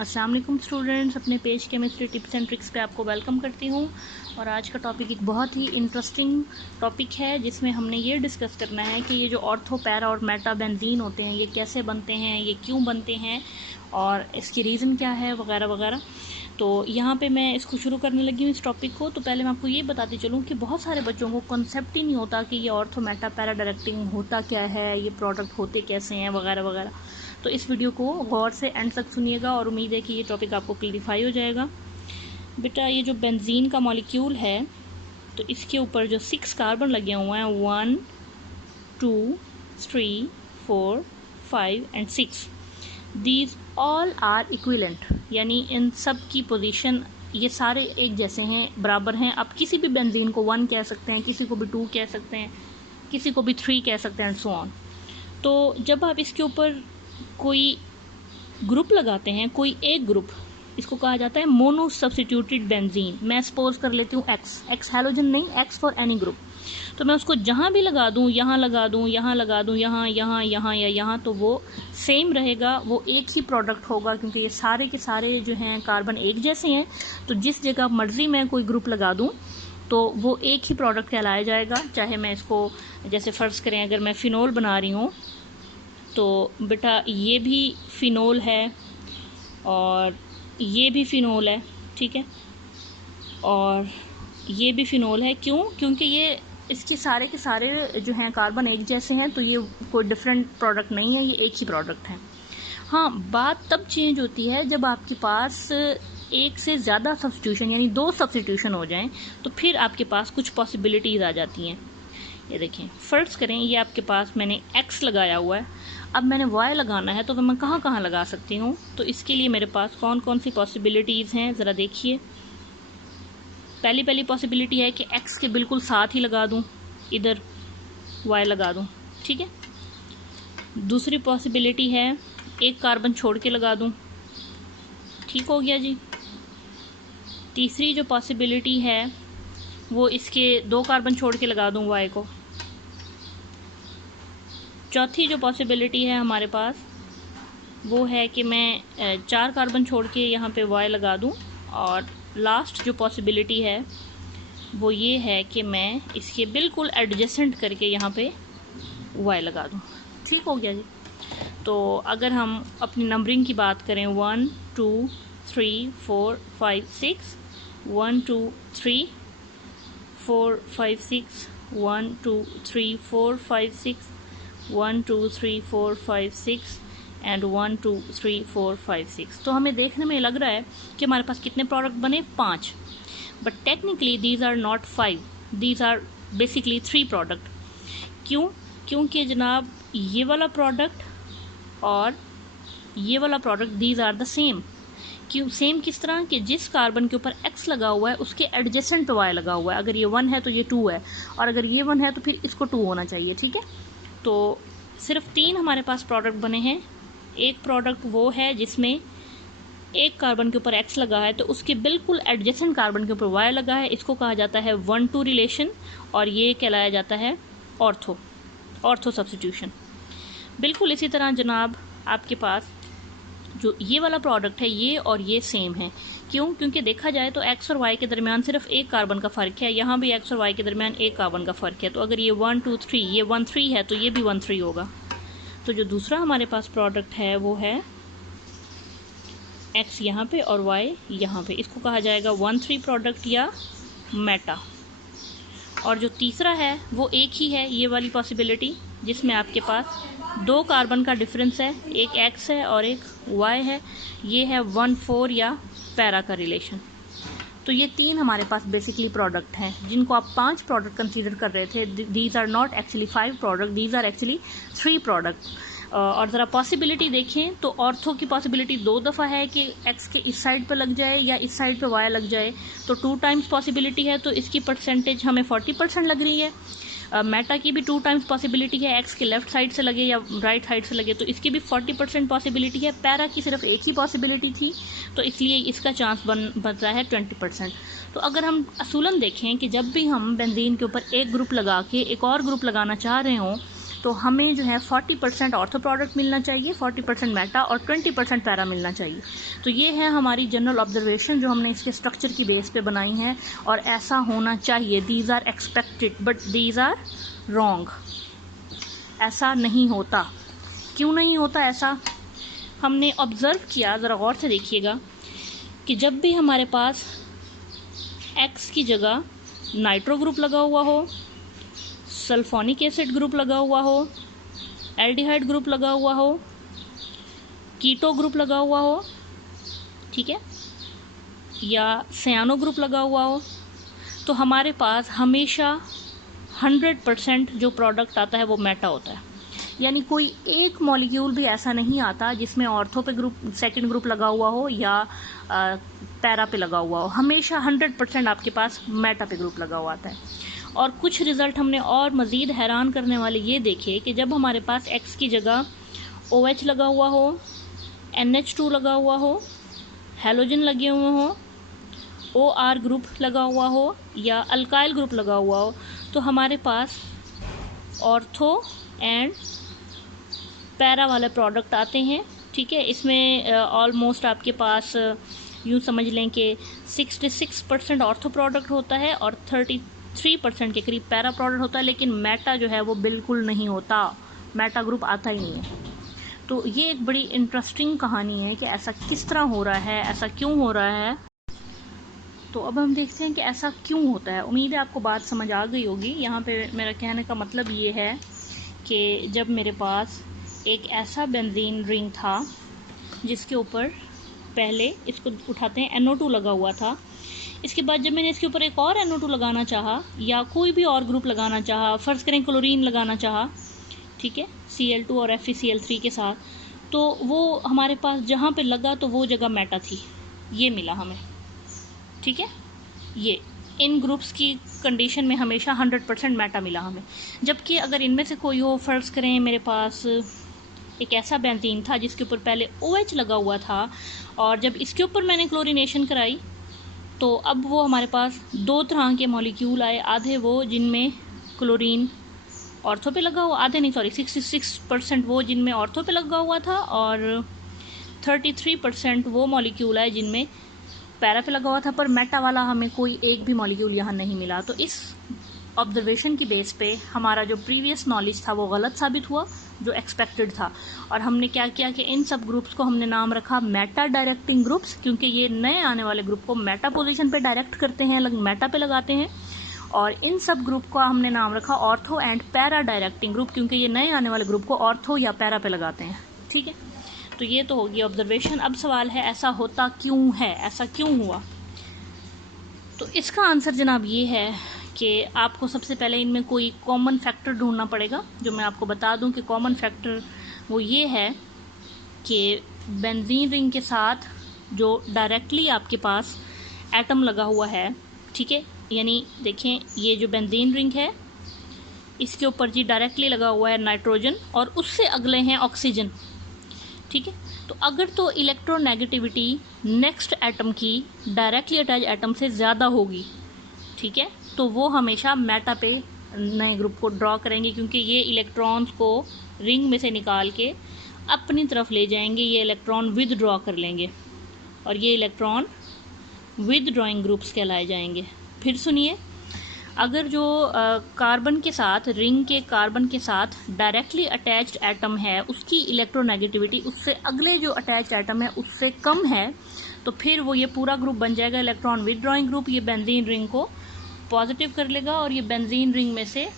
अस्सलाम वालेकुम स्टूडेंट्स, अपने page chemistry tips and tricks पे आपको वेलकम करती हूँ। और आज का टॉपिक एक बहुत ही इंटरेस्टिंग टॉपिक है जिसमें हमने ये डिस्कस करना है कि ये जो ऑर्थो, पैरा और मेटा बेंजीन होते हैं ये कैसे बनते हैं, ये क्यों बनते हैं और इसकी रीज़न क्या है वगैरह वगैरह। तो यहाँ पे मैं इसको शुरू करने लगी हूँ इस टॉपिक को। तो पहले मैं आपको ये बताती चलूँ कि बहुत सारे बच्चों को कॉन्सेप्ट ही नहीं होता कि ये ऑर्थो, मेटा, पैरा डायरेक्टिंग होता क्या है, ये प्रोडक्ट होते कैसे हैं वगैरह वगैरह। तो इस वीडियो को गौर से एंड तक सुनिएगा और उम्मीद है कि ये टॉपिक आपको क्लियरिफाई हो जाएगा। बेटा, ये जो बेंजीन का मॉलिक्यूल है तो इसके ऊपर जो 6 कार्बन लगे हुए हैं, 1 2 3 4 5 and 6, these all are equivalent, यानी इन सब की पोजीशन ये सारे एक जैसे हैं, बराबर हैं। आप किसी भी बेंजीन को 1 कह सकते हैं, किसी को भी 2 कह सकते हैं, किसी को भी 3 कह सकते हैं एंड सो ऑन। तो जब आप इसके ऊपर कोई ग्रुप लगाते हैं, कोई एक ग्रुप, इसको कहा जाता है मोनो सब्स्टिट्यूटेड बेंजीन। मैं सपोज कर लेती हूँ एक्स हैलोजन नहीं, एक्स फॉर एनी ग्रुप। तो मैं उसको जहाँ भी लगा दूँ, यहाँ लगा दूँ, यहाँ लगा दूँ, यहाँ यहाँ यहाँ या यहाँ, तो वो सेम रहेगा, वो एक ही प्रोडक्ट होगा क्योंकि ये सारे के सारे जो हैं कार्बन एक जैसे हैं। तो जिस जगह मर्जी मैं कोई ग्रुप लगा दूँ तो वो एक ही प्रोडक्ट कहलाया जाएगा। चाहे मैं इसको, जैसे फ़र्ज़ करें अगर मैं फ़िनोल बना रही हूँ तो बेटा ये भी फ़िनोल है और ये भी फ़िनोल है, ठीक है, और ये भी फ़िनोल है। क्यों? क्योंकि ये इसके सारे के सारे जो हैं कार्बन एक जैसे हैं, तो ये कोई डिफरेंट प्रोडक्ट नहीं है, ये एक ही प्रोडक्ट है। हाँ, बात तब चेंज होती है जब आपके पास एक से ज़्यादा सब्स्टिट्यूशन यानी 2 सब्स्टिट्यूशन हो जाएं, तो फिर आपके पास कुछ पॉसिबिलिटीज़ आ जाती हैं। ये देखें, फ़र्ज़ करें ये आपके पास मैंने x लगाया हुआ है, अब मैंने y लगाना है, तो मैं कहाँ कहाँ लगा सकती हूँ? तो इसके लिए मेरे पास कौन कौन सी पॉसिबिलिटीज़ हैं ज़रा देखिए। पहली पॉसिबिलिटी है कि x के बिल्कुल साथ ही लगा दूँ, इधर y लगा दूँ, ठीक है। दूसरी पॉसिबिलिटी है एक कार्बन छोड़ के लगा दूँ, ठीक हो गया जी। तीसरी जो पॉसिबिलिटी है वो इसके 2 कार्बन छोड़ के लगा दूँ y को। चौथी जो पॉसिबिलिटी है हमारे पास वो है कि मैं 4 कार्बन छोड़ के यहाँ पे y लगा दूँ। और लास्ट जो पॉसिबिलिटी है वो ये है कि मैं इसके बिल्कुल एडजेसेंट करके यहाँ पे y लगा दूँ, ठीक हो गया जी। तो अगर हम अपनी नंबरिंग की बात करें, 1 2 3 4 5 6, 1 2 3 4 5 6, 1 2 3 4 5 6, 1 2 3 4 5 6 एंड 1 2 3 4 5 6। तो हमें देखने में लग रहा है कि हमारे पास कितने प्रोडक्ट बने, 5। But technically these are not 5, these are basically 3 product. क्यों? क्योंकि जनाब ये वाला प्रोडक्ट और ये वाला product, these are the same. क्यों सेम? किस तरह कि जिस कार्बन के ऊपर x लगा हुआ है उसके एडजेसेंट पे y लगा हुआ है। अगर ये 1 है तो ये 2 है, और अगर ये 1 है तो फिर इसको 2 होना चाहिए, ठीक है। तो सिर्फ 3 हमारे पास प्रोडक्ट बने हैं। एक प्रोडक्ट वो है जिसमें एक कार्बन के ऊपर x लगा है तो उसके बिल्कुल एडजेसेंट कार्बन के ऊपर y लगा है, इसको कहा जाता है 1-2 रिलेशन, और ये कहलाया जाता है ऑर्थो सब्स्टिट्यूशन। बिल्कुल इसी तरह जनाब आपके पास जो ये वाला प्रोडक्ट है, ये और ये सेम है। क्यों? क्योंकि देखा जाए तो x और y के दरमियान सिर्फ एक कार्बन का फ़र्क है, यहाँ भी x और y के दरमियान एक कार्बन का फ़र्क है। तो अगर ये 1 2 3, ये 1 3 है तो ये भी 1 3 होगा। तो जो दूसरा हमारे पास प्रोडक्ट है वो है x यहाँ पे और y यहाँ पे, इसको कहा जाएगा 1 3 प्रोडक्ट या मेटा। और जो तीसरा है वो एक ही है, ये वाली पॉसिबिलिटी जिसमें आपके पास 2 कार्बन का डिफरेंस है, एक x है और एक y है, ये है 1-4 या पैरा का रिलेशन। तो ये 3 हमारे पास बेसिकली प्रोडक्ट हैं जिनको आप 5 प्रोडक्ट कंसीडर कर रहे थे। These are not actually 5 product, these are actually 3 product. और ज़रा पॉसिबिलिटी देखें तो ऑर्थो की पॉसिबिलिटी 2 दफ़ा है कि x के इस साइड पर लग जाए या इस साइड पे y लग जाए, तो 2 टाइम्स पॉसिबिलिटी है, तो इसकी परसेंटेज हमें 40% लग रही है। मेटा की भी 2 टाइम्स पॉसिबिलिटी है, x के लेफ्ट साइड से लगे या राइट साइड से लगे, तो इसकी भी 40% पॉसिबिलिटी है। पैरा की सिर्फ एक ही पॉसिबिलिटी थी, तो इसलिए इसका चांस बनता है 20%। तो अगर हम असूलन देखें कि जब भी हम बेंजीन के ऊपर एक ग्रुप लगा के एक और ग्रुप लगाना चाह रहे हों तो हमें जो है 40% ऑर्थो प्रोडक्ट मिलना चाहिए, 40% मेटा और 20% पैरा मिलना चाहिए। तो ये है हमारी जनरल ऑब्जर्वेशन जो हमने इसके स्ट्रक्चर की बेस पे बनाई है, और ऐसा होना चाहिए। These are expected but these are wrong. ऐसा नहीं होता। क्यों नहीं होता ऐसा? हमने ऑब्ज़र्व किया, ज़रा गौर से देखिएगा, कि जब भी हमारे पास X की जगह नाइट्रो ग्रुप लगा हुआ हो, सल्फोनिक एसिड ग्रुप लगा हुआ हो, एल्डिहाइड ग्रुप लगा हुआ हो, कीटो ग्रुप लगा हुआ हो, ठीक है, या सियानो ग्रुप लगा हुआ हो, तो हमारे पास हमेशा 100% जो प्रोडक्ट आता है वो मेटा होता है। यानी कोई एक मॉलिक्यूल भी ऐसा नहीं आता जिसमें ऑर्थो पे ग्रुप सेकंड ग्रुप लगा हुआ हो या पैरा पे लगा हुआ हो। हमेशा 100% आपके पास मेटा पे ग्रुप लगा हुआ आता है। और कुछ रिज़ल्ट हमने और मज़ीद हैरान करने वाले ये देखे कि जब हमारे पास X की जगह OH लगा हुआ हो, NH2 लगा हुआ हो, हैलोजन लगे हुए हो, OR ग्रुप लगा हुआ हो या अल्काइल ग्रुप लगा हुआ हो, तो हमारे पास ऑर्थो एंड पैरा वाले प्रोडक्ट आते हैं। ठीक है, इसमें ऑलमोस्ट आपके पास यूँ समझ लें कि 66% ऑर्थो प्रोडक्ट होता है और 33% के करीब पैरा प्रोडक्ट होता है, लेकिन मेटा जो है वो बिल्कुल नहीं होता, मेटा ग्रुप आता ही नहीं है। तो ये एक बड़ी इंटरेस्टिंग कहानी है कि ऐसा किस तरह हो रहा है, ऐसा क्यों हो रहा है। तो अब हम देखते हैं कि ऐसा क्यों होता है। उम्मीद है आपको बात समझ आ गई होगी। यहाँ पे मेरा कहने का मतलब ये है कि जब मेरे पास एक ऐसा बेंजीन रिंग था जिसके ऊपर पहले इसको उठाते हैं NO2 लगा हुआ था, इसके बाद जब मैंने इसके ऊपर एक और NO2 लगाना चाहा या कोई भी और ग्रुप लगाना चाहा, फ़र्ज़ करें क्लोरीन लगाना चाहा, ठीक है, Cl2 और FeCl3 के साथ, तो वो हमारे पास जहाँ पे लगा तो वो जगह मेटा थी, ये मिला हमें। ठीक है, ये इन ग्रुप्स की कंडीशन में हमेशा 100% मेटा मिला हमें। जबकि अगर इनमें से कोई हो, फ़र्ज़ करें मेरे पास एक ऐसा बेंजीन था जिसके ऊपर पहले OH लगा हुआ था और जब इसके ऊपर मैंने क्लोरीनेशन कराई तो अब वो हमारे पास दो तरह के मॉलिक्यूल आए। आधे वो जिनमें क्लोरीन ऑर्थो पे लगा हुआ, आधे नहीं सॉरी 66% वो जिनमें ऑर्थो पे लगा हुआ था और 33% वो मॉलिक्यूल आए जिनमें पैरा पे लगा हुआ था, पर मेटा वाला हमें कोई एक भी मॉलिक्यूल यहाँ नहीं मिला। तो इस ऑब्जर्वेशन की बेस पे हमारा जो प्रीवियस नॉलेज था वो गलत साबित हुआ, जो एक्सपेक्टेड था। और हमने क्या किया कि इन सब ग्रुप्स को हमने नाम रखा मेटा डायरेक्टिंग ग्रुप्स, क्योंकि ये नए आने वाले ग्रुप को मेटा पोजीशन पे डायरेक्ट करते हैं, मेटा पे लगाते हैं। और इन सब ग्रुप का हमने नाम रखा ortho and para directing group, क्योंकि ये नए आने वाले ग्रुप को ऑर्थो या पैरा पे लगाते हैं। ठीक है, तो ये तो होगी ऑब्जर्वेशन। अब सवाल है ऐसा होता क्यों है, ऐसा क्यों हुआ? तो इसका आंसर जनाब ये है कि आपको सबसे पहले इनमें कोई कॉमन फैक्टर ढूंढना पड़ेगा, जो मैं आपको बता दूं कि कॉमन फैक्टर वो ये है कि बेंजीन रिंग के साथ जो डायरेक्टली आपके पास एटम लगा हुआ है, ठीक है, यानी देखें ये जो बेंजीन रिंग है इसके ऊपर जी डायरेक्टली लगा हुआ है नाइट्रोजन और उससे अगले हैं ऑक्सीजन। ठीक है, तो अगर तो इलेक्ट्रोनेगेटिविटी नेक्स्ट एटम की डायरेक्टली अटैच एटम से ज़्यादा होगी, ठीक है, तो वो हमेशा मेटा पे नए ग्रुप को ड्रॉ करेंगे, क्योंकि ये इलेक्ट्रॉन्स को रिंग में से निकाल के अपनी तरफ ले जाएंगे, ये इलेक्ट्रॉन विद ड्रॉ कर लेंगे और ये इलेक्ट्रॉन विद ड्रॉइंग ग्रुप्स कहलाए जाएंगे। फिर सुनिए, अगर जो कार्बन के साथ रिंग के कार्बन के साथ डायरेक्टली अटैच्ड एटम है उसकी इलेक्ट्रोनेगेटिविटी उससे अगले जो अटैच्ड एटम है उससे कम है, तो फिर वो ये पूरा ग्रुप बन जाएगा इलेक्ट्रॉन विदड्रॉइंग ग्रुप। ये बेंजीन रिंग को पॉजिटिव कर लेगा और ये बेंजीन रिंग में से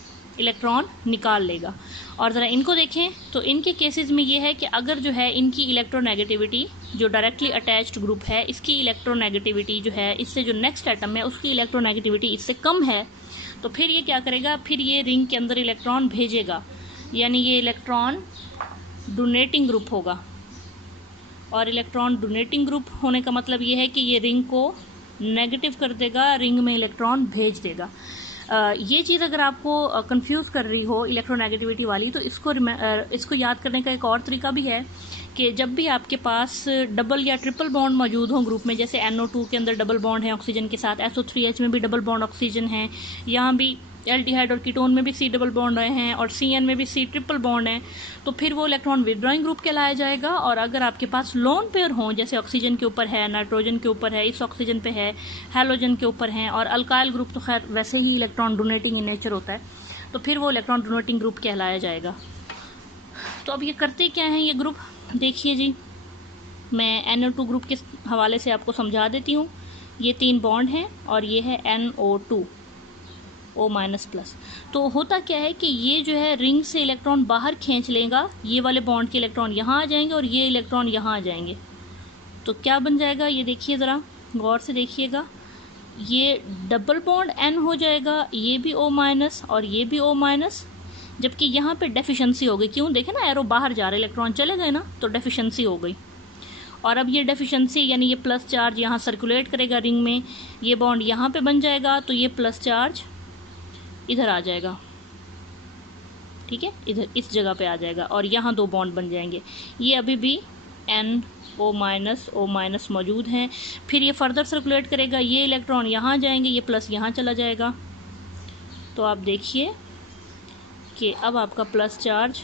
इलेक्ट्रॉन निकाल लेगा। और ज़रा इनको देखें तो इनके केसेस में ये है कि अगर जो है इनकी इलेक्ट्रोनेगेटिविटी जो डायरेक्टली अटैच्ड ग्रुप है इसकी इलेक्ट्रोनेगेटिविटी जो है इससे जो नेक्स्ट एटम है उसकी इलेक्ट्रोनेगेटिविटी इससे कम है, तो फिर ये क्या करेगा, फिर ये रिंग के अंदर इलेक्ट्रॉन भेजेगा, यानी ये इलेक्ट्रॉन डोनेटिंग ग्रुप होगा। और इलेक्ट्रॉन डोनेटिंग ग्रुप होने का मतलब ये है कि ये रिंग को नेगेटिव कर देगा, रिंग में इलेक्ट्रॉन भेज देगा। ये चीज़ अगर आपको कंफ्यूज कर रही हो इलेक्ट्रोनेगेटिविटी वाली, तो इसको याद करने का एक और तरीका भी है कि जब भी आपके पास डबल या ट्रिपल बॉन्ड मौजूद हों ग्रुप में, जैसे NO2 के अंदर डबल बॉन्ड है ऑक्सीजन के साथ, SO3H में भी डबल बॉन्ड ऑक्सीजन है, यहाँ भी एल्डिहाइड और कीटोन में भी C डबल बॉन्ड रहे हैं और CN में भी C ट्रिपल बॉन्ड है, तो फिर वो इलेक्ट्रॉन विदड्रॉइंग ग्रुप कहलाया जाएगा। और अगर आपके पास लोन पेयर हों, जैसे ऑक्सीजन के ऊपर है, नाइट्रोजन के ऊपर है, इस ऑक्सीजन पे है, हैलोजन के ऊपर हैं, और अल्काइल ग्रुप तो खैर वैसे ही इलेक्ट्रॉन डोनेटिंग इन नेचर होता है, तो फिर वो इलेक्ट्रॉन डोनेटिंग ग्रुप कहलाया जाएगा। तो अब ये करते क्या हैं ये ग्रुप, देखिए जी, मैं NO2 ग्रुप के हवाले से आपको समझा देती हूँ। ये 3 बॉन्ड हैं और ये है NO2 O-+। तो होता क्या है कि ये जो है रिंग से इलेक्ट्रॉन बाहर खींच लेगा, ये वाले बॉन्ड के इलेक्ट्रॉन यहाँ आ जाएंगे और ये इलेक्ट्रॉन यहाँ आ जाएंगे। तो क्या बन जाएगा ये देखिए, ज़रा गौर से देखिएगा, ये डबल बॉन्ड N हो जाएगा, ये भी O- और ये भी O-, जबकि यहाँ पे डेफिशिएंसी हो गई। क्यों, देखे ना एरो बाहर जा रहे, इलेक्ट्रॉन चले गए ना, तो डेफिशिएंसी हो गई। और अब ये डेफिशिएंसी यानी ये प्लस चार्ज यहाँ सर्कुलेट करेगा रिंग में, ये बॉन्ड यहाँ पे बन जाएगा, तो ये प्लस चार्ज इधर आ जाएगा, ठीक है, इधर इस जगह पे आ जाएगा और यहाँ 2 बॉन्ड बन जाएंगे। ये अभी भी NO- मौजूद हैं। फिर ये फर्दर सर्कुलेट करेगा, ये इलेक्ट्रॉन यहाँ जाएंगे, ये प्लस यहाँ चला जाएगा। तो आप देखिए कि अब आपका प्लस चार्ज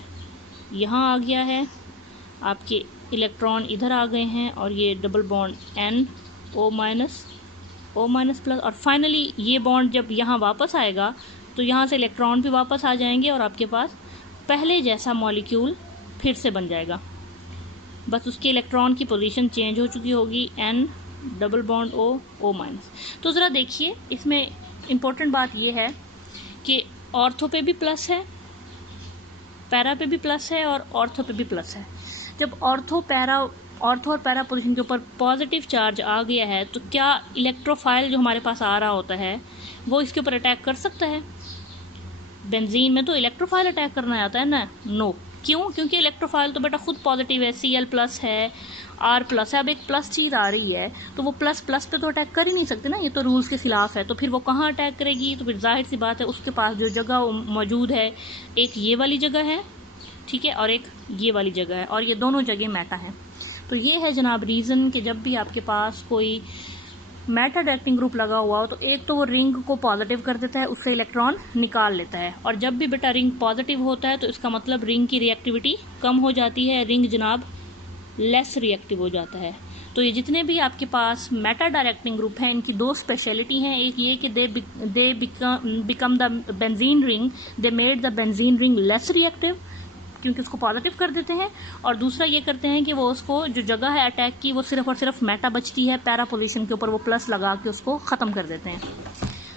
यहाँ आ गया है, आपके इलेक्ट्रॉन इधर आ गए हैं और ये डबल बॉन्ड NO- और फाइनली ये बॉन्ड जब यहाँ वापस आएगा तो यहाँ से इलेक्ट्रॉन भी वापस आ जाएंगे और आपके पास पहले जैसा मॉलिक्यूल फिर से बन जाएगा, बस उसके इलेक्ट्रॉन की पोजीशन चेंज हो चुकी होगी, N डबल बॉन्ड O-। तो ज़रा देखिए, इसमें इम्पोर्टेंट बात ये है कि ऑर्थो पे भी प्लस है, पैरा पे भी प्लस है और ऑर्थो पे भी प्लस है। जब ऑर्थो और पैरा पोजीशन के ऊपर पॉजिटिव चार्ज आ गया है तो क्या इलेक्ट्रोफाइल जो हमारे पास आ रहा होता है वो इसके ऊपर अटैक कर सकता है? बेंजीन में तो इलेक्ट्रोफाइल अटैक करना आता है ना, नो। क्यों? क्योंकि इलेक्ट्रोफाइल तो बेटा खुद पॉजिटिव है, Cl+ है, R+ है। अब एक प्लस चीज़ आ रही है तो वो प्लस पे तो अटैक कर ही नहीं सकते ना, ये तो रूल्स के खिलाफ है। तो फिर वो कहाँ अटैक करेगी? तो फिर जाहिर सी बात है उसके पास जो जगह मौजूद है, एक ये वाली जगह है, ठीक है, और एक ये वाली जगह है, और ये दोनों जगह मेटा है। तो ये है जनाब रीज़न कि जब भी आपके पास कोई मेटा डायरेक्टिंग ग्रुप लगा हुआ हो तो एक तो वो रिंग को पॉजिटिव कर देता है, उससे इलेक्ट्रॉन निकाल लेता है, और जब भी बेटा रिंग पॉजिटिव होता है तो इसका मतलब रिंग की रिएक्टिविटी कम हो जाती है, रिंग जनाब लेस रिएक्टिव हो जाता है। तो ये जितने भी आपके पास मेटा डायरेक्टिंग ग्रुप हैं इनकी 2 स्पेशलिटी हैं। एक ये कि they become the benzene ring, they made the benzene ring less reactive क्योंकि उसको पॉजिटिव कर देते हैं, और दूसरा ये करते हैं कि वो उसको जो जगह है अटैक की वो सिर्फ और सिर्फ मेटा बचती है, पैरा पोजीशन के ऊपर वो प्लस लगा के उसको ख़त्म कर देते हैं।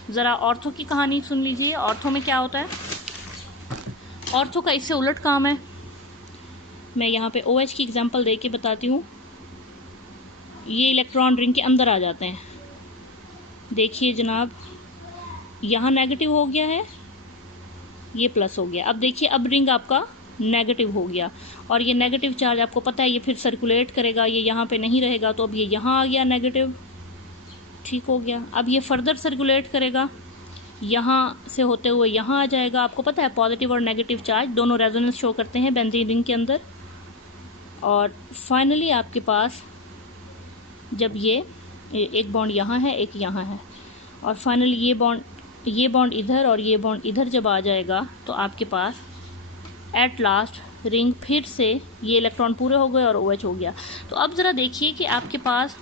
ज़रा ऑर्थो की कहानी सुन लीजिए। ऑर्थो में क्या होता है? ऑर्थो का इससे उलट काम है। मैं यहाँ पे OH की एग्जांपल दे के बताती हूँ। ये इलेक्ट्रॉन रिंग के अंदर आ जाते हैं, देखिए जनाब, यहाँ नेगेटिव हो गया है, ये प्लस हो गया। अब देखिए, अब रिंग आपका नेगेटिव हो गया और ये नेगेटिव चार्ज आपको पता है ये फिर सर्कुलेट करेगा, ये यहाँ पे नहीं रहेगा, तो अब ये यहाँ आ गया नेगेटिव, ठीक हो गया। अब ये फर्दर सर्कुलेट करेगा, यहाँ से होते हुए यहाँ आ जाएगा। आपको पता है पॉजिटिव और नेगेटिव चार्ज दोनों रेजोनेंस शो करते हैं बेंजीन रिंग के अंदर। और फाइनली आपके पास जब ये एक बॉन्ड यहाँ है, एक यहाँ है, और फाइनली ये बॉन्ड इधर और ये बॉन्ड इधर जब आ जाएगा तो आपके पास एट लास्ट रिंग फिर से ये इलेक्ट्रॉन पूरे हो गए और OH हो गया। तो अब ज़रा देखिए कि आपके पास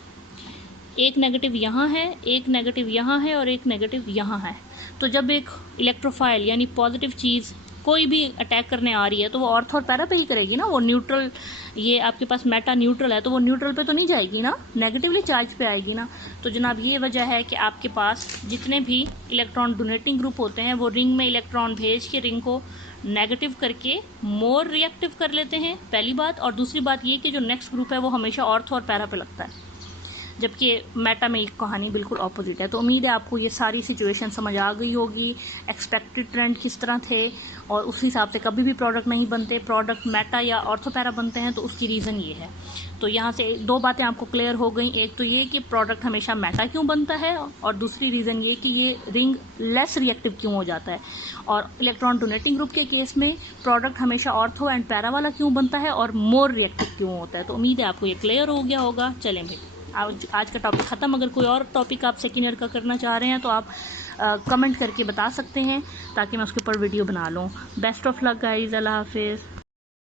एक नेगेटिव यहाँ है, एक नेगेटिव यहाँ है और एक नेगेटिव यहाँ है। तो जब एक इलेक्ट्रोफाइल यानी पॉजिटिव चीज़ कोई भी अटैक करने आ रही है तो वो ऑर्थो और पैरा पे ही करेगी ना, वो न्यूट्रल, ये आपके पास मेटा न्यूट्रल है तो वो न्यूट्रल पे तो नहीं जाएगी ना, नेगेटिवली चार्ज पे आएगी ना। तो जनाब ये वजह है कि आपके पास जितने भी इलेक्ट्रॉन डोनेटिंग ग्रुप होते हैं वो रिंग में इलेक्ट्रॉन भेज के रिंग को नेगेटिव करके मोर रिएक्टिव कर लेते हैं, पहली बात। और दूसरी बात ये कि जो नेक्स्ट ग्रुप है वो हमेशा ऑर्थो और पैरा पे लगता है। जबकि मेटा में एक कहानी बिल्कुल ऑपोजिट है। तो उम्मीद है आपको ये सारी सिचुएशन समझ आ गई होगी, एक्सपेक्टेड ट्रेंड किस तरह थे और उस हिसाब से कभी भी प्रोडक्ट नहीं बनते। प्रोडक्ट मेटा या ऑर्थोपैरा बनते हैं तो उसकी रीज़न ये है। तो यहाँ से दो बातें आपको क्लियर हो गई। एक तो ये कि प्रोडक्ट हमेशा मेटा क्यों बनता है, और दूसरी रीज़न ये कि ये रिंग लेस रिएक्टिव क्यों हो जाता है। और इलेक्ट्रॉन डोनेटिंग ग्रुप के केस में प्रोडक्ट हमेशा ऑर्थो एंड पैरा वाला क्यों बनता है और मोर रिएक्टिव क्यों होता है। तो उम्मीद है आपको ये क्लियर हो गया होगा। चलें भाई, आज का टॉपिक ख़त्म। अगर कोई और टॉपिक आप सेकेंड ईयर का करना चाह रहे हैं तो आप कमेंट करके बता सकते हैं ताकि मैं उसके ऊपर वीडियो बना लूँ। बेस्ट ऑफ लक गाइज, अल्लाह हाफिज़।